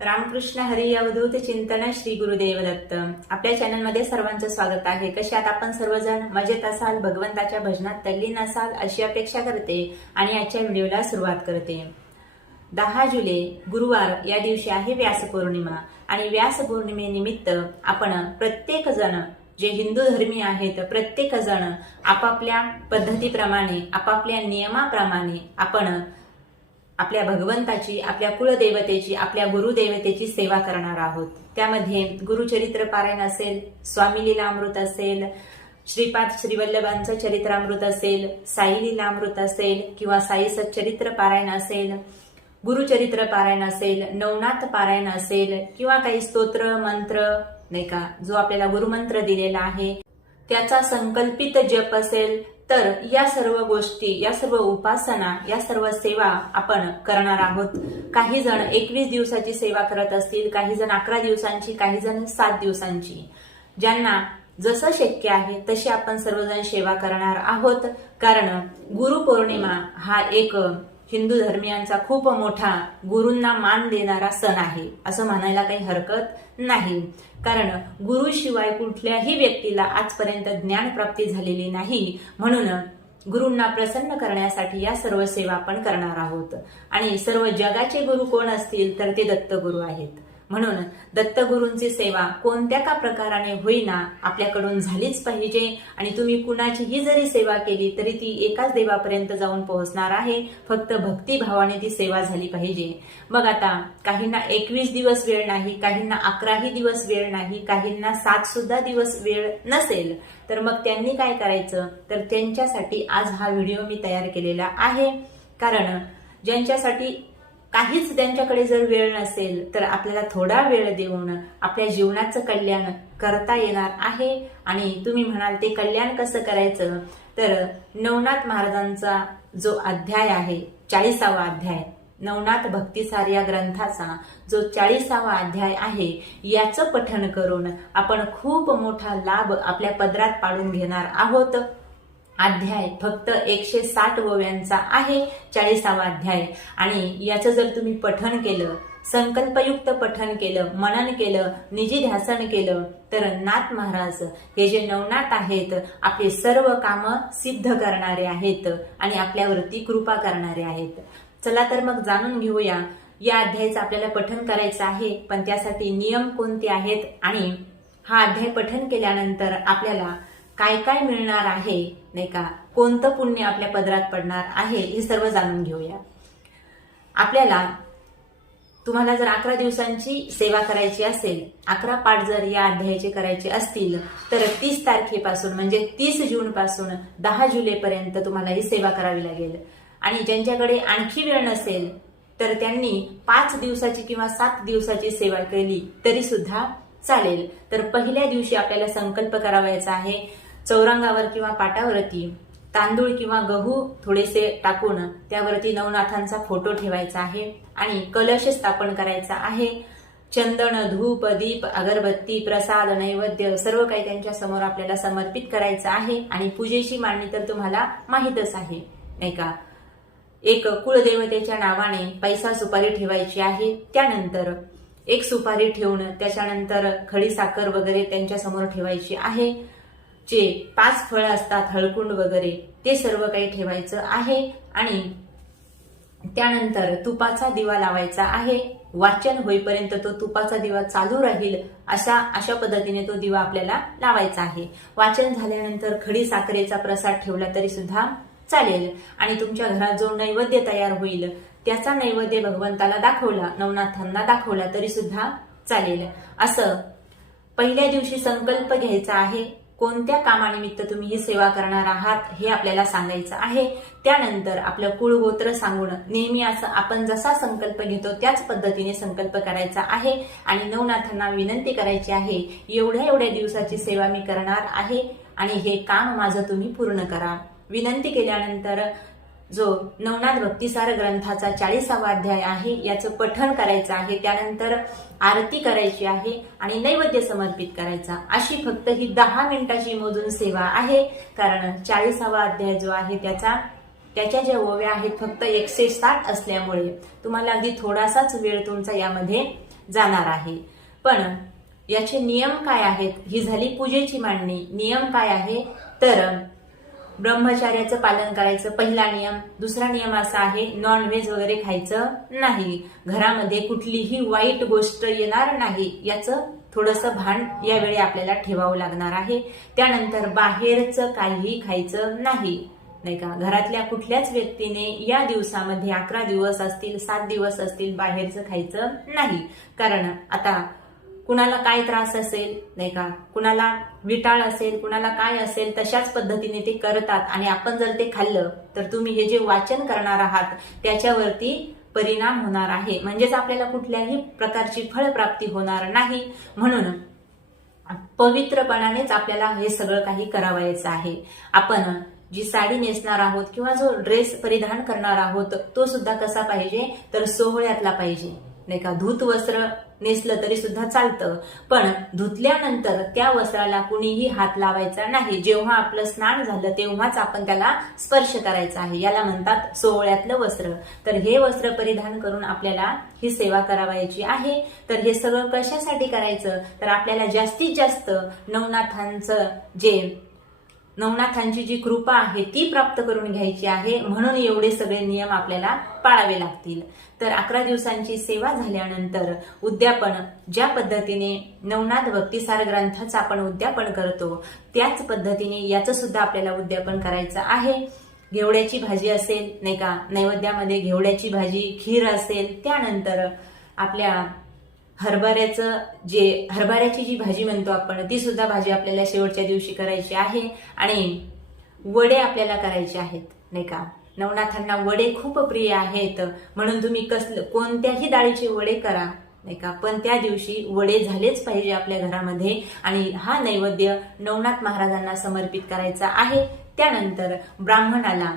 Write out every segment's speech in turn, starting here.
रामकृष्ण हरी अवधूत चिंतन श्री गुरुदेव दत्त आपल्या चॅनलमध्ये सर्वांचं स्वागत आहे. कशात आपण सर्वजण? मजेत असाल? भगवंताच्या भजनात तल्लीन असाल? अशी अपेक्षा करते आणि आजच्या व्हिडिओला सुरुवात करते. दहा जुलै गुरुवार या दिवशी आहे व्यासपौर्णिमा आणि व्यासपौर्णिमेनिमित्त आपण प्रत्येक जण जे हिंदू धर्मीय आहेत प्रत्येक जण आपापल्या पद्धतीप्रमाणे आपापल्या नियमाप्रमाणे आपण आपल्या भगवंताची आपल्या कुलदेवतेची आपल्या गुरुदेवतेची सेवा करणार आहोत. त्यामध्ये गुरुचरित्र पारायण असेल स्वामी लीलामृत असेल श्रीपाद श्रीवल्लभांचं चरित्रामृत असेल साई लीलामृत असेल किंवा साई सच्चरित्र पारायण असेल गुरुचरित्र पारायण असेल नवनाथ पारायण असेल किंवा काही स्तोत्र मंत्र नाही का जो आपल्याला गुरुमंत्र दिलेला आहे त्याचा संकल्पित जप असेल तर या सर्व गोष्टी या सर्व उपासना या सर्व सेवा आपण करणार आहोत. काही जण एकवीस दिवसाची सेवा करत असतील काही जण अकरा दिवसांची काही जण सात दिवसांची. ज्यांना जसं शक्य आहे तशी आपण सर्वजण सेवा करणार आहोत. कारण गुरुपौर्णिमा हा एक हिंदू धर्मियांचा खूप मोठा गुरूंना मान देणारा सण आहे. असं म्हणायला काही हरकत नाही. कारण गुरुशिवाय कुठल्याही व्यक्तीला आजपर्यंत ज्ञानप्राप्ती झालेली नाही. म्हणून गुरूंना प्रसन्न करण्यासाठी या सर्व सेवा आपण करणार आहोत. आणि सर्व जगाचे गुरु कोण असतील तर ते दत्तगुरु आहेत. म्हणून दत्तगुरूंची सेवा कोणत्या का प्रकाराने होईना आपल्याकडून झालीच पाहिजे. आणि तुम्ही कुणाचीही जरी सेवा केली तरी ती एकाच देवापर्यंत जाऊन पोहोचणार आहे. फक्त भक्तिभावाने ती सेवा झाली पाहिजे. मग आता काहींना एकवीस दिवस वेळ नाही काहींना अकराही दिवस वेळ नाही काहींना सात सुद्धा दिवस वेळ नसेल तर मग त्यांनी काय करायचं? तर त्यांच्यासाठी आज हा व्हिडिओ मी तयार केलेला आहे. कारण ज्यांच्यासाठी काहीच त्यांच्याकडे जर वेळ नसेल तर आपल्याला थोडा वेळ देऊन आपल्या जीवनाचं कल्याण करता येणार आहे. आणि तुम्ही म्हणाल ते कल्याण कसं करायचं? तर नवनाथ महाराजांचा जो अध्याय आहे चाळीसावा अध्याय नवनाथ भक्तिसार या ग्रंथाचा जो चाळीसावा अध्याय आहे याचं पठण करून आपण खूप मोठा लाभ आपल्या पदरात पाडून घेणार आहोत. अध्याय फक्त एकशे साठ वव्यांचा आहे चाळीसावा अध्याय. आणि याचं जर तुम्ही पठण केलं संकल्पयुक्त पठण केलं मनन केलं निजी ध्यासन केलं तर नाथ महाराज हे जे नवनाथ आहेत आपले सर्व कामं सिद्ध करणारे आहेत आणि आपल्यावरती कृपा करणारे आहेत. चला तर मग जाणून घेऊया या अध्यायाचं आपल्याला पठण करायचं आहे पण त्यासाठी नियम कोणते आहेत? आणि हा अध्याय पठण केल्यानंतर आपल्याला काय काय मिळणार आहे नाही का? कोणतं पुण्य आपल्या पदरात पडणार आहे हे सर्व जाणून घेऊया. आपल्याला तुम्हाला जर अकरा दिवसांची सेवा करायची असेल अकरा पाठ जर या अध्यायाचे करायचे असतील तर तीस तारखेपासून म्हणजे तीस जूनपासून दहा जुलैपर्यंत तुम्हाला ही सेवा करावी लागेल. आणि ज्यांच्याकडे आणखी वेळ नसेल तर त्यांनी पाच दिवसाची किंवा सात दिवसाची सेवा केली तरी सुद्धा चालेल. तर पहिल्या दिवशी आपल्याला संकल्प करावायचा आहे चौरंगावर किंवा पाटावरती तांदूळ किंवा गहू थोडेसे टाकून त्यावरती नवनाथांचा फोटो ठेवायचा आहे आणि कलश स्थापन करायचा आहे. चंदन धूप दीप अगरबत्ती प्रसाद नैवेद्य सर्व काही त्यांच्यासमोर आपल्याला समर्पित करायचं आहे आणि पूजेची मांडणी तर तुम्हाला माहीतच आहे नाही का? एक कुलदेवतेच्या नावाने पैसा सुपारी ठेवायची आहे. त्यानंतर एक सुपारी ठेवून त्याच्यानंतर खडी साखर वगैरे त्यांच्यासमोर ठेवायची आहे. जे पाच फळं असतात हळकुंड वगैरे ते सर्व काही ठेवायचं आहे आणि त्यानंतर तुपाचा दिवा लावायचा आहे. वाचन होईपर्यंत तो तुपाचा दिवा चालू राहील अशा अशा पद्धतीने तो दिवा आपल्याला लावायचा आहे. वाचन झाल्यानंतर खडी साखरेचा प्रसाद ठेवला तरी सुद्धा चालेल. आणि तुमच्या घरात जो नैवेद्य तयार होईल त्याचा नैवेद्य भगवंताला दाखवला नवनाथांना दाखवला तरी सुद्धा चालेल. असं पहिल्या दिवशी संकल्प घ्यायचा आहे. कोणत्या कामानिमित्त तुम्ही ही सेवा करणार आहात हे आपल्याला सांगायचं आहे. त्यानंतर आपलं कुळगोत्र सांगून नेहमी असं आपण जसा संकल्प घेतो त्याच पद्धतीने संकल्प करायचा आहे. आणि नवनाथांना विनंती करायची आहे एवढ्या एवढ्या दिवसाची सेवा मी करणार आहे आणि हे काम माझं तुम्ही पूर्ण करा. विनंती केल्यानंतर जो नवनाथ भक्तिसार ग्रंथाचा चाळीसावा अध्याय आहे याचं पठण करायचं आहे त्यानंतर आरती करायची आहे आणि नैवेद्य समर्पित करायचा. अशी फक्त ही दहा मिनिटाची मोजून सेवा आहे कारण चाळीसावा अध्याय जो आहे त्याचा त्याच्या ज्या ओव्या आहेत फक्त एकशे साठ असल्यामुळे तुम्हाला अगदी थोडासाच वेळ तुमचा यामध्ये जाणार आहे. पण याचे नियम काय आहेत? ही झाली पूजेची मांडणी. नियम काय आहे? तर ब्रह्मचार्याचं पालन करायचं. पहिला नियम. दुसरा नियम असा आहे नॉनव्हेज वगैरे खायचं नाही. घरामध्ये कुठलीही वाईट गोष्ट येणार नाही. याचं थोडंसं भान यावेळी आपल्याला ठेवावं लागणार आहे. त्यानंतर बाहेरचं काहीही खायचं नाही. नाही का? घरातल्या कुठल्याच व्यक्तीने या दिवसामध्ये अकरा दिवस असतील सात दिवस असतील बाहेरचं खायचं नाही. कारण आता कुणाला काय त्रास असेल नाही का? कुणाला विटाळ असेल कुणाला काय असेल तशाच पद्धतीने ते करतात. आणि आपण जर ते खाल्लं तर तुम्ही हे जे वाचन करणार आहात त्याच्यावरती परिणाम होणार आहे. म्हणजेच आपल्याला कुठल्याही प्रकारची फळप्राप्ती होणार नाही. म्हणून पवित्रपणानेच आपल्याला हे सगळं काही करावायचं आहे. आपण जी साडी नेसणार आहोत किंवा जो ड्रेस परिधान करणार आहोत तो सुद्धा कसा पाहिजे? तर सोहळ्यातला पाहिजे. नाही का? धूत वस्त्र नेसलं तरी सुद्धा चालतं. पण धुतल्यानंतर त्या वस्त्राला कुणीही हात लावायचा नाही. जेव्हा आपलं स्नान झालं तेव्हाच आपण त्याला स्पर्श करायचा आहे. याला म्हणतात सोहळ्यातलं वस्त्र. तर हे वस्त्र परिधान करून आपल्याला ही सेवा करावायची आहे. तर हे सगळं कशासाठी करायचं? तर आपल्याला जास्तीत जास्त नवनाथांचं जे नवनाथांची जी कृपा आहे ती प्राप्त करून घ्यायची आहे म्हणून एवढे सगळे नियम आपल्याला पाळावे लागतील. तर अकरा दिवसांची सेवा झाल्यानंतर उद्यापन ज्या पद्धतीने नवनाथ भक्तिसार ग्रंथाचं आपण उद्यापन करतो त्याच पद्धतीने याचं सुद्धा आपल्याला उद्यापन करायचं आहे. घेवड्याची भाजी असेल नाही का नैवेद्यामध्ये घेवड्याची भाजी खीर असेल त्यानंतर आपल्या हरभऱ्याचं जे हरभऱ्याची जी भाजी म्हणतो आपण ती सुद्धा भाजी आपल्याला शेवटच्या दिवशी करायची आहे आणि वडे आपल्याला करायचे आहेत नाही का? नवनाथांना वडे खूप प्रिय आहेत म्हणून तुम्ही कसलं कोणत्याही डाळीचे वडे करा नाही का? पण त्या दिवशी वडे झालेच पाहिजे आपल्या घरामध्ये आणि हा नैवेद्य नवनाथ महाराजांना समर्पित करायचा आहे. त्यानंतर ब्राह्मणाला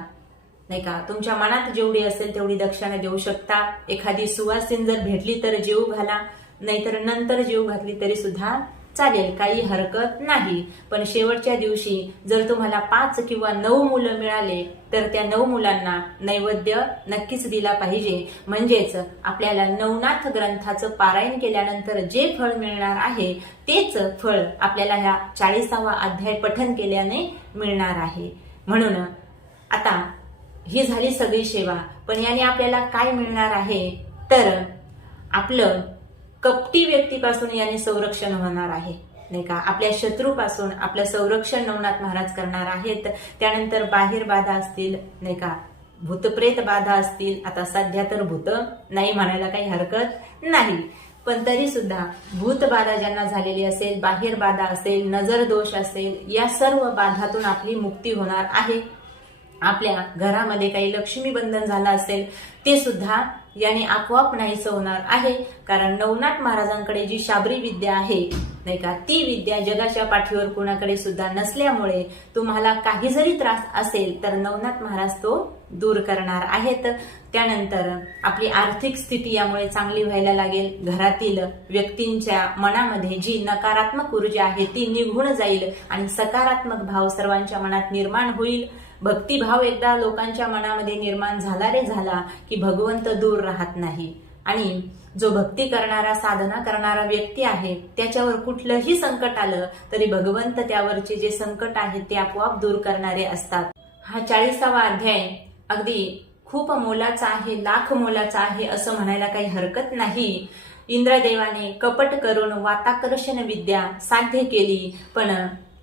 नाही का? तुमच्या मनात जेवढी असेल तेवढी दक्षिणा देऊ शकता. एखादी सुवासीन जर भेटली तर जेऊ घाला. नाहीतर नंतर जीव घातली तरी सुद्धा चालेल काही हरकत नाही. पण शेवटच्या दिवशी जर तुम्हाला पाच किंवा नऊ मुलं मिळाले तर त्या नऊ मुलांना नैवेद्य नक्कीच दिला पाहिजे. म्हणजेच आपल्याला नवनाथ ग्रंथाचं पारायण केल्यानंतर जे फळ मिळणार आहे तेच फळ आपल्याला ह्या चाळीसावा अध्याय पठन केल्याने मिळणार आहे. म्हणून आता ही झाली सगळी सेवा पण याने आपल्याला काय मिळणार आहे? तर आपलं कपटी व्यक्तीपासून याने संरक्षण होणार आहे. नाही का? आपल्या शत्रूपासून आपलं संरक्षण नवनाथ महाराज करणार आहेत. त्यानंतर बाहेर बाधा असतील नाही का? भूतप्रेत बाधा असतील. आता सध्या तर भूत नाही म्हणायला काही हरकत नाही. पण तरी सुद्धा भूत बाधा ज्यांना झालेली असेल बाहेर बाधा असेल नजर दोष असेल या सर्व बाधातून आपली मुक्ती होणार आहे. आपल्या घरामध्ये काही लक्ष्मी बंधन झालं असेल ते सुद्धा याने आपोआप नाहीसं होणार आहे. कारण नवनाथ महाराजांकडे जी शाबरी विद्या आहे नाही का ती विद्या जगाच्या पाठीवर कुणाकडे सुद्धा नसल्यामुळे तुम्हाला काही जरी त्रास असेल तर नवनाथ महाराज तो दूर करणार आहेत. त्यानंतर आपली आर्थिक स्थिती यामुळे चांगली व्हायला लागेल. घरातील व्यक्तींच्या मनामध्ये जी नकारात्मक ऊर्जा आहे ती निघून जाईल आणि सकारात्मक भाव सर्वांच्या मनात निर्माण होईल. भक्तिभाव एकदा लोकांच्या मनामध्ये निर्माण झाला रे झाला की भगवंत दूर राहत नाही. आणि जो भक्ती करणारा साधना करणारा व्यक्ती आहे त्याच्यावर कुठलंही संकट आलं तरी भगवंत त्यावरचे जे संकट आहेत ते आपोआप दूर करणारे असतात. हा चाळीसावा अध्याय अगदी खूप मोलाचा आहे लाख मोलाचा आहे असं म्हणायला काही हरकत नाही. इंद्रदेवाने कपट करून वाताकर्षण विद्या साध्य केली पण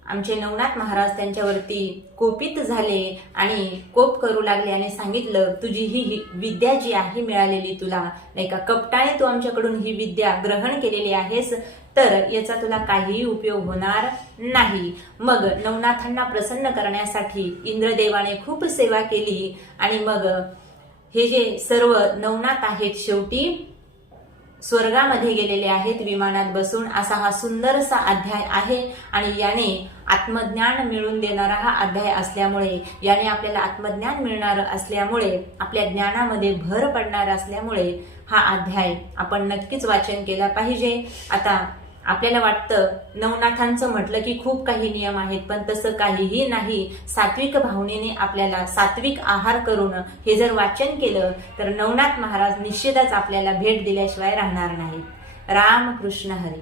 आमचे नवनाथ महाराज त्यांच्यावरती कोपित झाले आणि कोप करू लागले आणि सांगितलं तुझी ही विद्या जी आहे मिळालेली तुला नाही का? कपटाने तू आमच्याकडून ही विद्या ग्रहण केलेली आहेस तर याचा तुला काहीही उपयोग होणार नाही. मग नवनाथांना प्रसन्न करण्यासाठी इंद्रदेवाने खूप सेवा केली आणि मग हे जे सर्व नवनाथ आहेत शेवटी स्वर्गामध्ये गेलेले आहेत विमानात बसून असा हा सुंदरसा अध्याय आहे आणि याने आत्मज्ञान मिळून देणारा हा अध्याय असल्यामुळे याने आपल्याला आत्मज्ञान मिळणार असल्यामुळे आपल्या ज्ञानामध्ये भर पडणार असल्यामुळे हा अध्याय आपण नक्कीच वाचन केला पाहिजे. आता आपल्याला वाटतं नवनाथांचं म्हटलं की खूप काही नियम आहेत पण तसं काहीही नाही. सात्विक भावनेने आपल्याला सात्विक आहार करून हे जर वाचन केलं तर नवनाथ महाराज निश्चितच आपल्याला भेट दिल्याशिवाय राहणार नाही राम कृष्ण हरी.